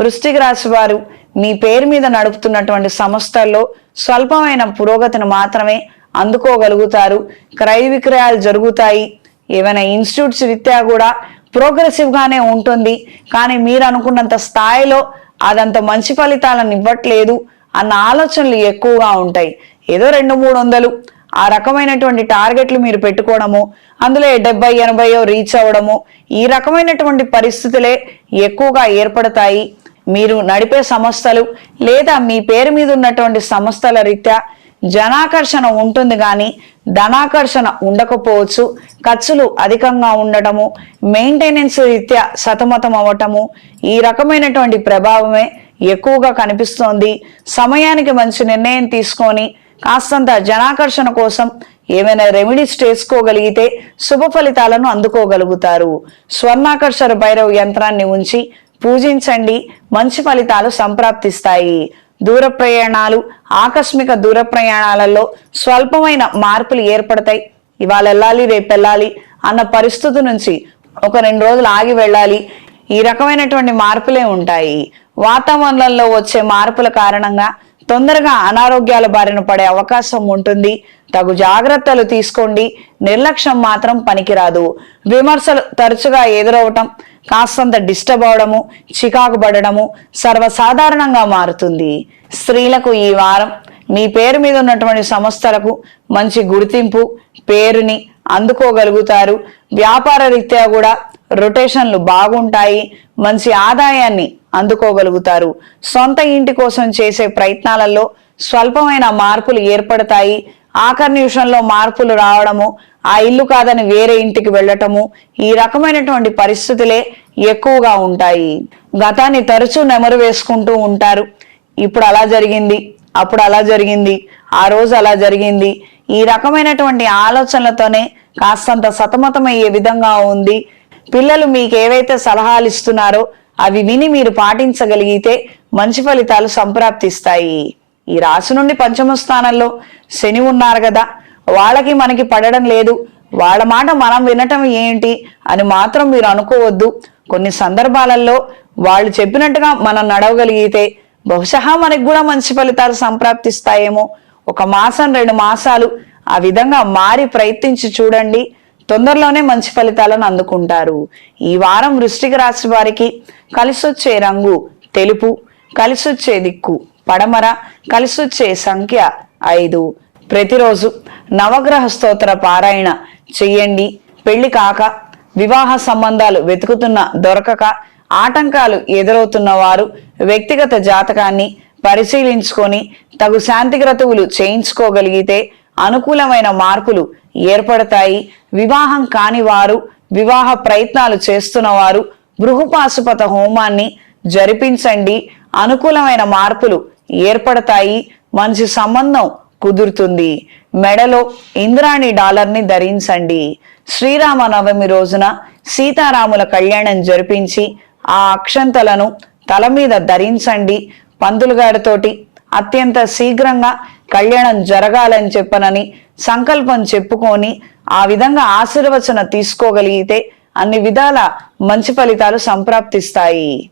వృష్టిక రాశి వారు మీ పేరు మీద నడుపుతున్నటువంటి సంస్థల్లో స్వల్పమైన పురోగతిని మాత్రమే అందుకోగలుగుతారు. క్రయ విక్రయాలు జరుగుతాయి. ఏమైనా ఇన్స్టిట్యూట్స్ రీత్యా కూడా ప్రోగ్రెసివ్గానే ఉంటుంది. కానీ మీరు అనుకున్నంత స్థాయిలో అదంత మంచి ఫలితాలను ఇవ్వట్లేదు అన్న ఆలోచనలు ఎక్కువగా ఉంటాయి. ఏదో రెండు మూడు వందలు ఆ రకమైనటువంటి టార్గెట్లు మీరు పెట్టుకోవడము అందులో డెబ్బై ఎనభైయో రీచ్ అవ్వడము ఈ రకమైనటువంటి పరిస్థితులే ఎక్కువగా ఏర్పడతాయి. మీరు నడిపే సంస్థలు లేదా మీ పేరు మీద ఉన్నటువంటి సంస్థల రీత్యా జనాకర్షణ ఉంటుంది కానీ ధనాకర్షణ ఉండకపోవచ్చు. ఖర్చులు అధికంగా ఉండటము మెయింటెనెన్స్ రీత్యా సతమతం అవ్వటము ఈ రకమైనటువంటి ప్రభావమే ఎక్కువగా కనిపిస్తోంది. సమయానికి మంచి నిర్ణయం తీసుకొని కాస్తంత జనాకర్షణ కోసం ఏమైనా రెమెడీస్ చేసుకోగలిగితే శుభ ఫలితాలను అందుకోగలుగుతారు. స్వర్ణాకర్షణ భైరవ యంత్రాన్ని ఉంచి పూజించండి. మంచి ఫలితాలు సంప్రాప్తిస్తాయి. దూర ప్రయాణాలు ఆకస్మిక దూర ప్రయాణాలలో స్వల్పమైన మార్పులు ఏర్పడతాయి. ఇవాళ వెళ్ళాలి రేపు వెళ్ళాలి అన్న పరిస్థితి నుంచి ఒక రెండు రోజులు ఆగి వెళ్ళాలి. ఈ రకమైనటువంటి మార్పులే ఉంటాయి. వాతావరణంలో వచ్చే మార్పుల కారణంగా తొందరగా అనారోగ్యాల బారిన పడే అవకాశం ఉంటుంది. తగు జాగ్రత్తలు తీసుకోండి. నిర్లక్ష్యం మాత్రం పనికిరాదు. విమర్శలు తరచుగా ఎదురవటం కాస్తంత డిస్టర్బ్ అవడము చికాకు పడడము సర్వసాధారణంగా మారుతుంది. స్త్రీలకు ఈ వారం మీ పేరు మీద ఉన్నటువంటి సంస్థలకు మంచి గుర్తింపు పేరుని అందుకోగలుగుతారు. వ్యాపార రీత్యా కూడా రొటేషన్లు బాగుంటాయి. మంచి ఆదాయాన్ని అందుకోగలుగుతారు. సొంత ఇంటి కోసం చేసే ప్రయత్నాలలో స్వల్పమైన మార్పులు ఏర్పడతాయి. ఆఖరి నిమిషంలో మార్పులు రావడము ఆ ఇల్లు కాదని వేరే ఇంటికి వెళ్ళటము ఈ రకమైనటువంటి పరిస్థితులే ఎక్కువగా ఉంటాయి. గతాన్ని తరచూ నెమరు వేసుకుంటూ ఉంటారు. ఇప్పుడు అలా జరిగింది అప్పుడు అలా జరిగింది ఆ రోజు అలా జరిగింది. ఈ రకమైనటువంటి ఆలోచనలతోనే కాస్తంత సతమతమయ్యే విధంగా ఉంది. పిల్లలు మీకు ఏవైతే సలహాలు ఇస్తున్నారో అవి విని మీరు పాటించగలిగితే మంచి ఫలితాలు సంప్రాప్తిస్తాయి. ఈ రాశి నుండి పంచమ స్థానంలో శని ఉన్నారు కదా. వాళ్ళకి మనకి పడడం లేదు. వాళ్ళ మాట మనం వినటం ఏంటి అని మాత్రం మీరు అనుకోవద్దు. కొన్ని సందర్భాలలో వాళ్ళు చెప్పినట్టుగా మనం నడవగలిగితే బహుశా మనకు కూడా మంచి ఫలితాలు సంప్రాప్తిస్తాయేమో. ఒక మాసం రెండు మాసాలు ఆ విధంగా మారి ప్రయత్నించి చూడండి. తొందరలోనే మంచి ఫలితాలను అందుకుంటారు. ఈ వారం వృష్టిక రాశి వారికి కలిసొచ్చే రంగు తెలుపు కలిసొచ్చే దిక్కు. పడమర కలిసొచ్చే సంఖ్య ఐదు. ప్రతిరోజు నవగ్రహ స్తోత్ర పారాయణ చెయ్యండి. పెళ్ళి కాక వివాహ సంబంధాలు వెతుకుతున్న దొరకక ఆటంకాలు ఎదురవుతున్న వారు వ్యక్తిగత జాతకాన్ని పరిశీలించుకొని తగు శాంతి క్రతువులు చేయించుకోగలిగితే అనుకూలమైన మార్పులు ఏర్పడతాయి. వివాహం కాని వారు వివాహ ప్రయత్నాలు చేస్తున్న వారు బృహపాశుపత హోమాన్ని జరిపించండి. అనుకూలమైన మార్పులు ఏర్పడతాయి. మంచి సంబంధం కుదురుతుంది. మెడలో ఇంద్రాణి డాలర్ని ధరించండి. శ్రీరామనవమి రోజున సీతారాముల కళ్యాణం జరిపించి ఆ అక్షంతలను తల మీద ధరించండి. పంతులు గారితోటి అత్యంత శీఘ్రంగా కళ్యాణం జరగాలని చెప్పనని సంకల్పం చెప్పుకొని ఆ విధంగా ఆశీర్వచన తీసుకోగలిగితే అన్ని విధాల మంచి ఫలితాలు సంప్రాప్తిస్తాయి.